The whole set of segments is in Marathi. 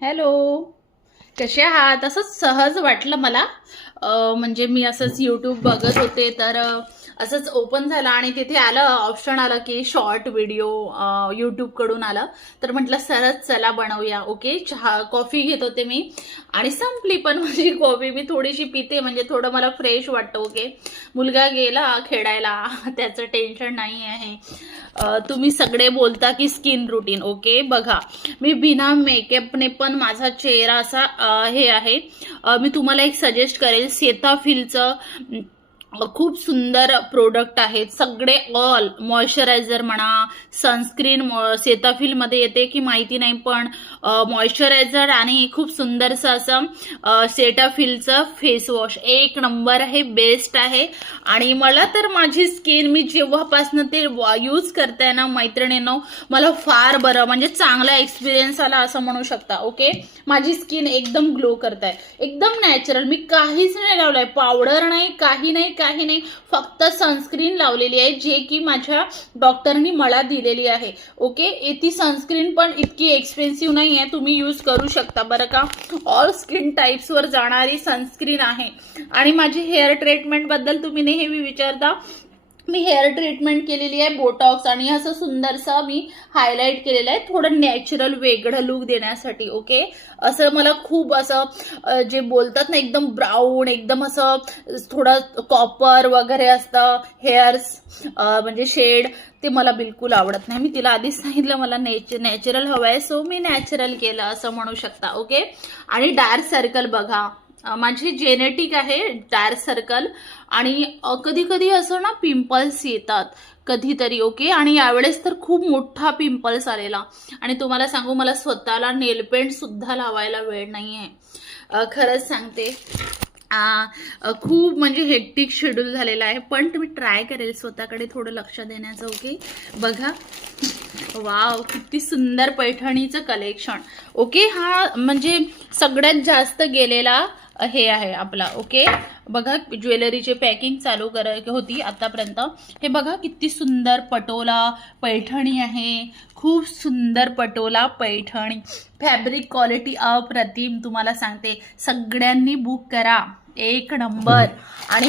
हॅलो, कसे आहात? असंच सहज वाटलं मला. म्हणजे मी असंच यूट्यूब बघत होते तर असंच ओपन झालं आणि तिथे आलं ऑप्शन आलं की शॉर्ट व्हिडिओ यूट्यूबकडून आलं. तर म्हटलं सरच चला बनवूया. ओके, चहा कॉफी घेत होते मी आणि संपली पण माझी कॉफी. मी थोडीशी पिते म्हणजे थोडं मला फ्रेश वाटतं. ओके, मुलगा गेला खेळायला त्याचं टेन्शन नाही आहे. तुम्ही सगळे बोलता की स्किन रुटीन. ओके, बघा मी बिना मेकअपने पण माझा चेहरा असा हे आहे. मी तुम्हाला एक सजेस्ट करेल, सेताफिलचं खूप सुंदर प्रोडक्ट आहेत सगळे. ऑल मॉइश्चरायझर म्हणा, सनस्क्रीन सेताफिलमध्ये येते की माहिती नाही, पण मॉइश्चरायझर आणि खूप सुंदरसं असं सेटाफिलचं फेस वॉश एक नंबर आहे, बेस्ट आहे. आणि मला तर माझी स्किन मी जेव्हापासनं ते यूज करते ना मैत्रिणींनो, मला फार बरं म्हणजे चांगला एक्सपिरियन्स आला असं म्हणू शकता. ओके, माझी स्किन एकदम ग्लो करत आहे, एकदम नॅचरल. मी काहीच नाही लावलंय, पावडर नाही, काही नाही, काही नाही, फक्त सनस्क्रीन लावलेली आहे जे की माझ्या डॉक्टरनी मला दिलेली आहे. ओके, ती सनस्क्रीन पण इतकी एक्सपेन्सिव्ह नाही आहे, तुम्ही यूज करू शकता बरं का. ऑल स्किन टाईप्सवर जाणारी सनस्क्रीन आहे. आणि माझी हेअर ट्रीटमेंट बद्दल तुम्ही नेहमी विचारता. मी हेअर ट्रीटमेंट केलेली आहे, बोटॉक्स आणि असं सुंदरसा मी हायलाइट केलेलं आहे, थोडं नॅचरल वेगळं लुक देण्यासाठी. ओके, असं मला खूप असं जे बोलतात ना एकदम ब्राऊन, एकदम असं थोडं कॉपर वगैरे असतं हेअर्स म्हणजे शेड, ते मला बिलकुल आवडत नाही. मी तिला आधीच सांगितलं मला नॅचरल हवं आहे, सो मी नॅचरल केलं असं म्हणू शकता. ओके, आणि डार्क सर्कल बघा, माझी जेनेटिक आहे डार्क सर्कल. आणि कधी कधी असं ना पिंपल्स येतात कधीतरी. ओके, आणि यावेळेस तर खूप मोठा पिंपल्स आलेला. आणि तुम्हाला सांगू, मला स्वतःला नेलपेंट सुद्धा लावायला वेळ नाही आहे, खरंच सांगते. खूप म्हणजे हेक्टिक शेड्यूल झालेला आहे, पण तुम्ही ट्राय करेल स्वतःकडे थोडं लक्ष देण्याचं. ओके, बघा वाव, किती सुंदर पैठणीचं कलेक्शन. ओके, हा म्हणजे सगळ्यात जास्त गेलेला हे आहे आपला. ओके, बघा ज्वेलरीचे पॅकिंग चालू होती आतापर्यंत. हे बघा किती सुंदर पटोला पैठणी आहे, खूप सुंदर पटोला पैठणी. फॅब्रिक क्वालिटी अप्रतिम, तुम्हाला सांगते. सगळ्यांनी बुक करा, एक नंबर. आणि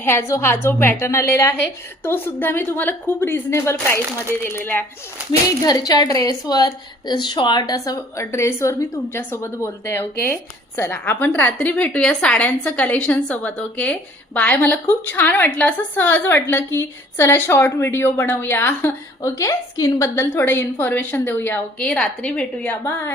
हा जो पॅटर्न आलेला आहे तो सुद्धा मी तुम्हाला खूप रिझनेबल प्राइसमध्ये दिलेला आहे. मी घरच्या ड्रेसवर, शॉर्ट असं ड्रेसवर मी तुमच्यासोबत बोलते. ओके, चला आपण रात्री भेटूया साड्यांचं कलेक्शन सोबत. Okay, bye. मला खूप छान वाटलं, असं सहज वाटलं की चला शॉर्ट व्हिडिओ बनवूया. ओके, स्किन बद्दल थोडं इन्फॉर्मेशन देऊया. ओके, रात्री भेटूया, बाय.